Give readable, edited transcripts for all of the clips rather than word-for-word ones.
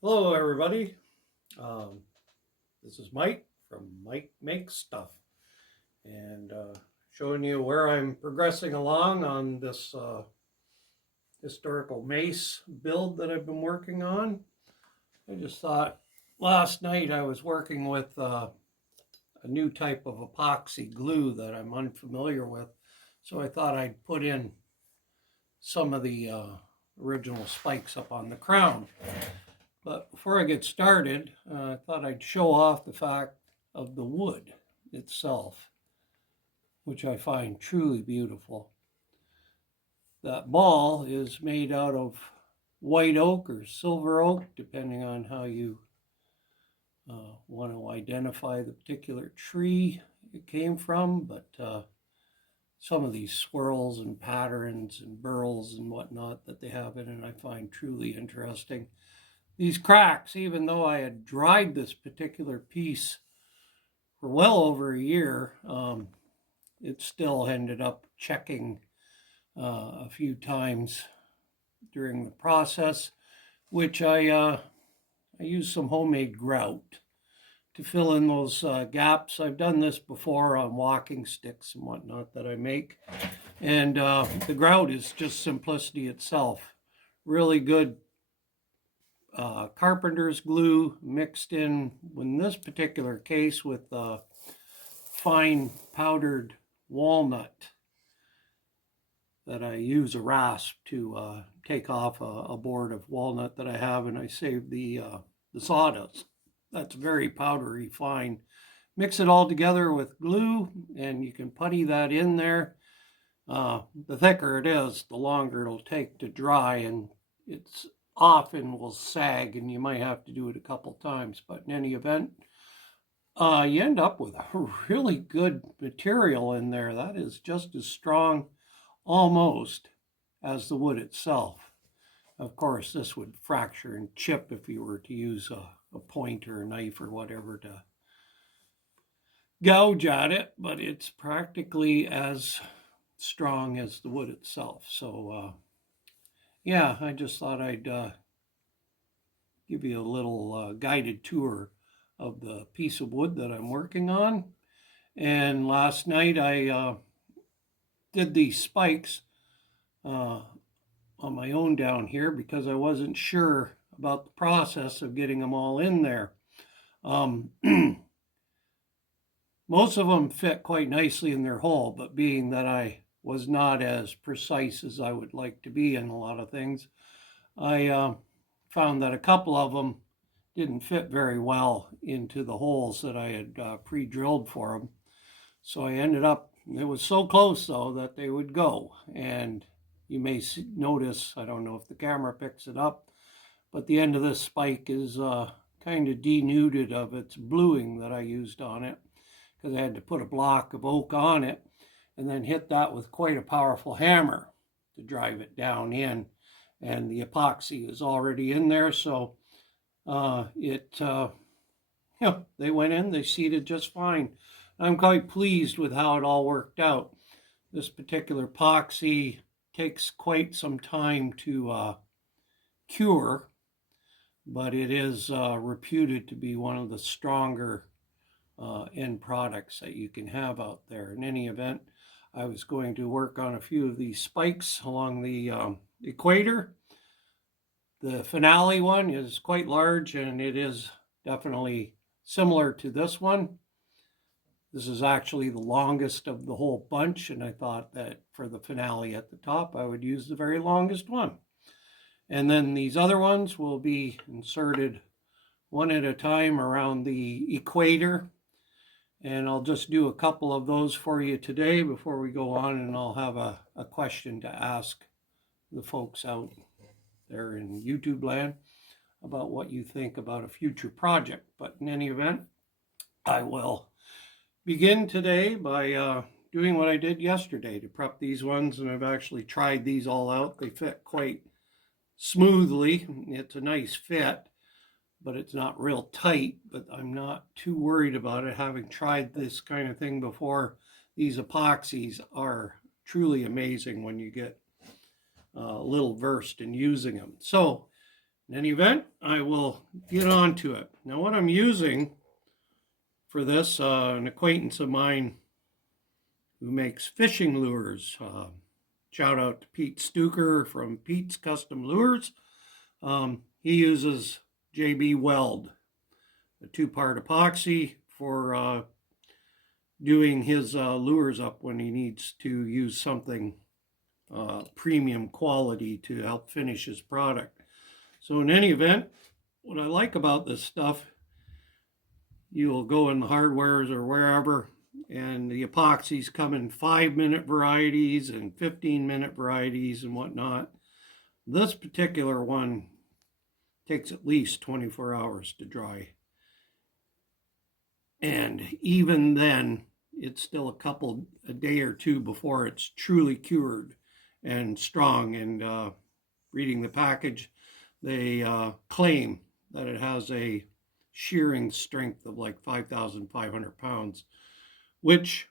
Hello, everybody. Um, this is Mike from Mike Makes Stuff, and showing you where I'm progressing along on this historical mace build that I've been working on. I just thought last night I was working with a new type of epoxy glue that I'm unfamiliar with, so I thought I'd put in some of the original spikes up on the crown. But before I get started, I thought I'd show off the fact of the wood itself, which I find truly beautiful. That ball is made out of white oak or silver oak, depending on how you want to identify the particular tree it came from. But some of these swirls and patterns and burls and whatnot that they have in it, I find truly interesting. These cracks, even though I had dried this particular piece for well over a year, it still ended up checking a few times during the process, which I used some homemade grout to fill in those gaps. I've done this before on walking sticks and whatnot that I make. And the grout is just simplicity itself. Really good carpenter's glue mixed in this particular case with fine powdered walnut that I use a rasp to take off a board of walnut that I have, and I save the sawdust. That's very powdery fine. Mix it all together with glue, and you can putty that in there. The thicker it is, the longer it'll take to dry, and it's often will sag, and you might have to do it a couple times. But in any event, you end up with a really good material in there that is just as strong almost as the wood itself. Of course, this would fracture and chip if you were to use a point or a knife or whatever to gouge at it, but it's practically as strong as the wood itself. So yeah, I just thought I'd give you a little guided tour of the piece of wood that I'm working on. And last night I did these spikes on my own down here because I wasn't sure about the process of getting them all in there. Most of them fit quite nicely in their hole, but being that I was not as precise as I would like to be in a lot of things, I found that a couple of them didn't fit very well into the holes that I had pre-drilled for them. So I ended up, it was so close though that they would go. And you may notice, I don't know if the camera picks it up, but the end of this spike is kind of denuded of its bluing that I used on it, because I had to put a block of oak on it and then hit that with quite a powerful hammer to drive it down in. And the epoxy is already in there, so they went in, they seated just fine. I'm quite pleased with how it all worked out. This particular epoxy takes quite some time to cure, but it is reputed to be one of the stronger end products that you can have out there. In any event, I was going to work on a few of these spikes along the equator. The finale one is quite large, and it is definitely similar to this one. This is actually the longest of the whole bunch, and I thought that for the finale at the top, I would use the very longest one. And then these other ones will be inserted one at a time around the equator. And I'll just do a couple of those for you today before we go on, and I'll have a question to ask the folks out there in YouTube land about what you think about a future project. But in any event, I will begin today by doing what I did yesterday to prep these ones, and I've actually tried these all out. They fit quite smoothly. It's a nice fit, but it's not real tight, but I'm not too worried about it, having tried this kind of thing before. These epoxies are truly amazing when you get a little versed in using them. So In any event, I will get on to it. Now what I'm using for this, an acquaintance of mine who makes fishing lures. Shout out to Pete Stuker from Pete's Custom Lures. He uses JB Weld, a 2-part epoxy for doing his lures up when he needs to use something premium quality to help finish his product. So in any event, what I like about this stuff, you'll go in the hardwares or wherever, and the epoxies come in 5-minute varieties and 15-minute varieties and whatnot. This particular one takes at least 24 hours to dry. And even then, it's still a day or two before it's truly cured and strong. And reading the package, they claim that it has a shearing strength of like 5,500 pounds, which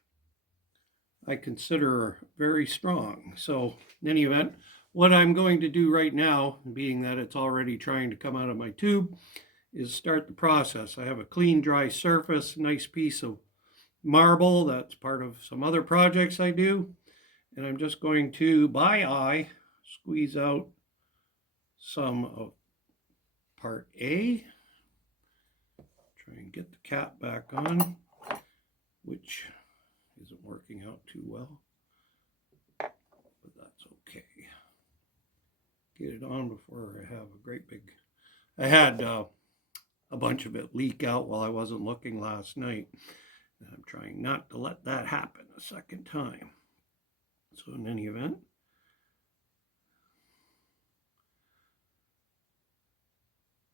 I consider very strong. So in any event, what I'm going to do right now, being that it's already trying to come out of my tube, is start the process. I have a clean, dry surface, nice piece of marble. That's part of some other projects I do. And I'm just going to, by eye, squeeze out some of part A. Try and get the cap back on, which isn't working out too well, but that's okay. Get it on before I have a great big... I had a bunch of it leak out while I wasn't looking last night, and I'm trying not to let that happen a second time. So in any event,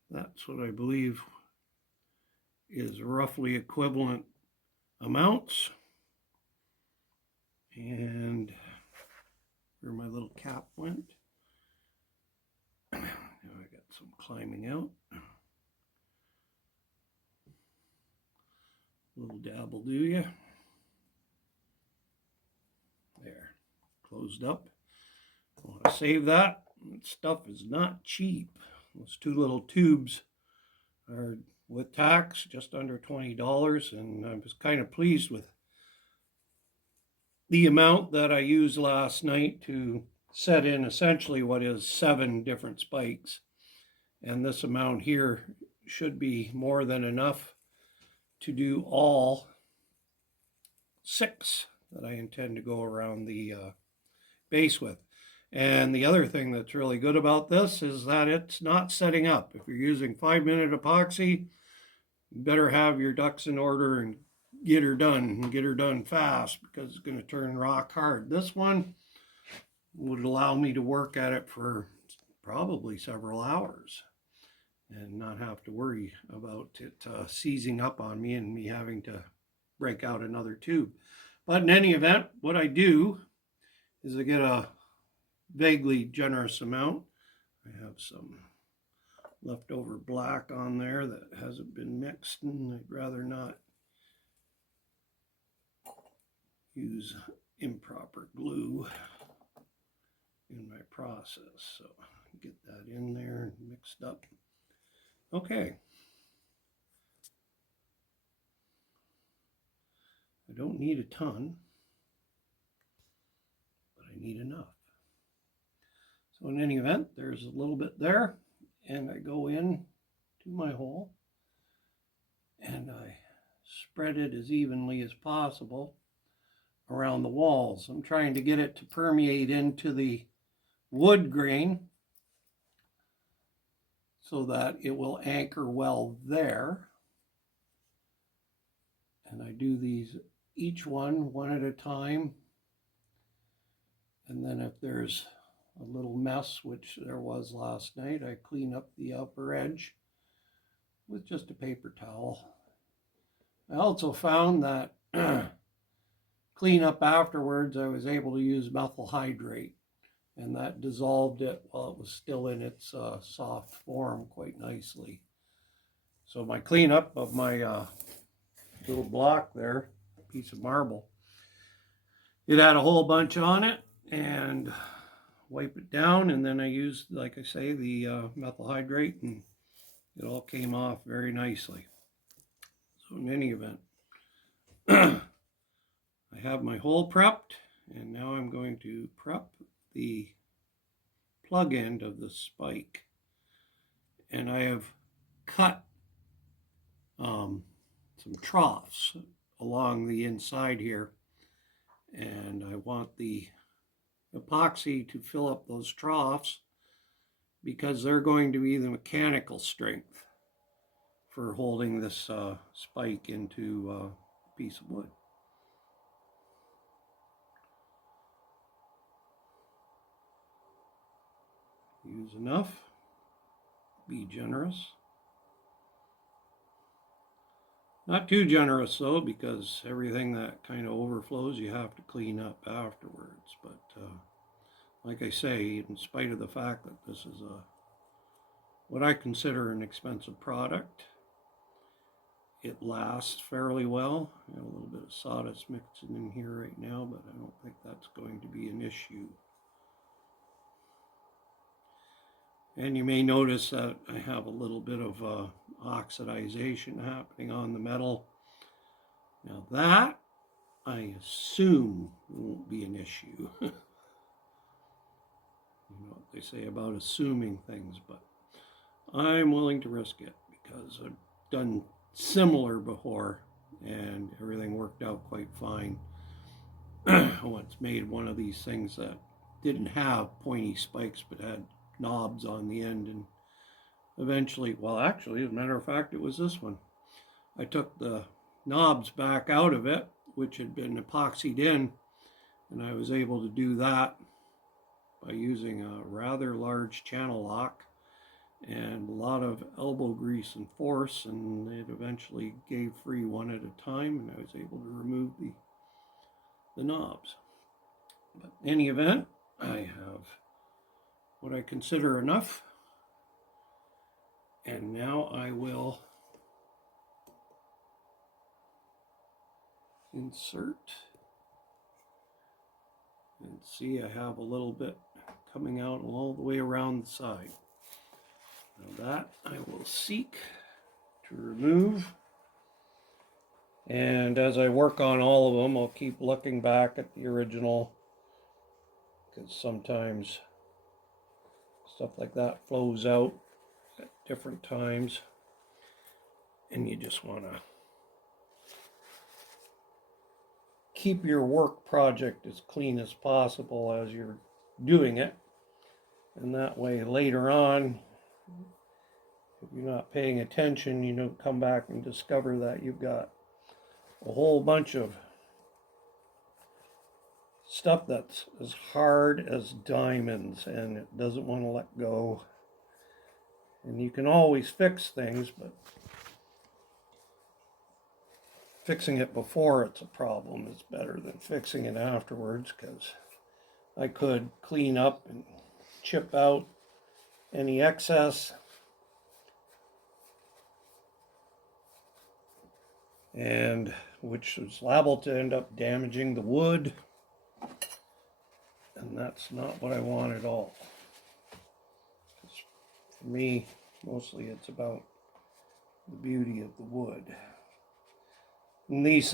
that's what I believe is roughly equivalent amounts. And where my little cap went. Now I got some climbing out. A little dab will do you. There, closed up. I want to save that. That stuff is not cheap. Those 2 little tubes are, with tax, just under $20, and I was kind of pleased with the amount that I used last night to set in essentially what is 7 different spikes. And this amount here should be more than enough to do all 6 that I intend to go around the base with. And the other thing that's really good about this is that it's not setting up. If you're using 5-minute epoxy, you better have your ducks in order and get her done, and get her done fast, because it's going to turn rock hard. This one would allow me to work at it for probably several hours and not have to worry about it seizing up on me and me having to break out another tube. But in any event, what I do is I get a vaguely generous amount. I have some leftover black on there that hasn't been mixed, and I'd rather not use improper glue in my process. So get that in there and mixed up. Okay. I don't need a ton, but I need enough. So in any event, there's a little bit there, and I go in to my hole and I spread it as evenly as possible around the walls. I'm trying to get it to permeate into the wood grain so that it will anchor well there. And I do these each one at a time. And then if there's a little mess, which there was last night, I clean up the upper edge with just a paper towel. I also found that clean up afterwards, I was able to use methyl hydrate, and that dissolved it while it was still in its soft form quite nicely. So my cleanup of my little block there, piece of marble, it had a whole bunch on it, and wipe it down, and then I used, like I say, the methyl hydrate, and it all came off very nicely. So in any event, I have my hole prepped, and now I'm going to prep the plug end of the spike. And I have cut some troughs along the inside here, and I want the epoxy to fill up those troughs because they're going to be the mechanical strength for holding this spike into a piece of wood. Use enough. Be generous. Not too generous though, because everything that kind of overflows you have to clean up afterwards. But like I say, in spite of the fact that this is what I consider an expensive product, it lasts fairly well. I have a little bit of sawdust mixing in here right now, but I don't think that's going to be an issue. And you may notice that I have a little bit of oxidization happening on the metal. Now that, I assume, won't be an issue. You know what they say about assuming things, but I'm willing to risk it because I've done similar before and everything worked out quite fine. Once made one of these things that didn't have pointy spikes but had knobs on the end, and eventually, well actually, as a matter of fact, it was this one. I took the knobs back out of it, which had been epoxied in, and I was able to do that by using a rather large channel lock and a lot of elbow grease and force, and it eventually gave free one at a time, and I was able to remove the knobs. But in any event, I have what I consider enough, and now I will insert and see. I have a little bit coming out all the way around the side. Now that I will seek to remove, and as I work on all of them, I'll keep looking back at the original, because sometimes stuff like that flows out at different times, and you just want to keep your work project as clean as possible as you're doing it, and that way later on, if you're not paying attention, you don't come back and discover that you've got a whole bunch of stuff that's as hard as diamonds and it doesn't want to let go. And you can always fix things, but fixing it before it's a problem is better than fixing it afterwards, because I could clean up and chip out any excess, and which is liable to end up damaging the wood, and that's not what I want at all. For me, mostly it's about the beauty of the wood. And these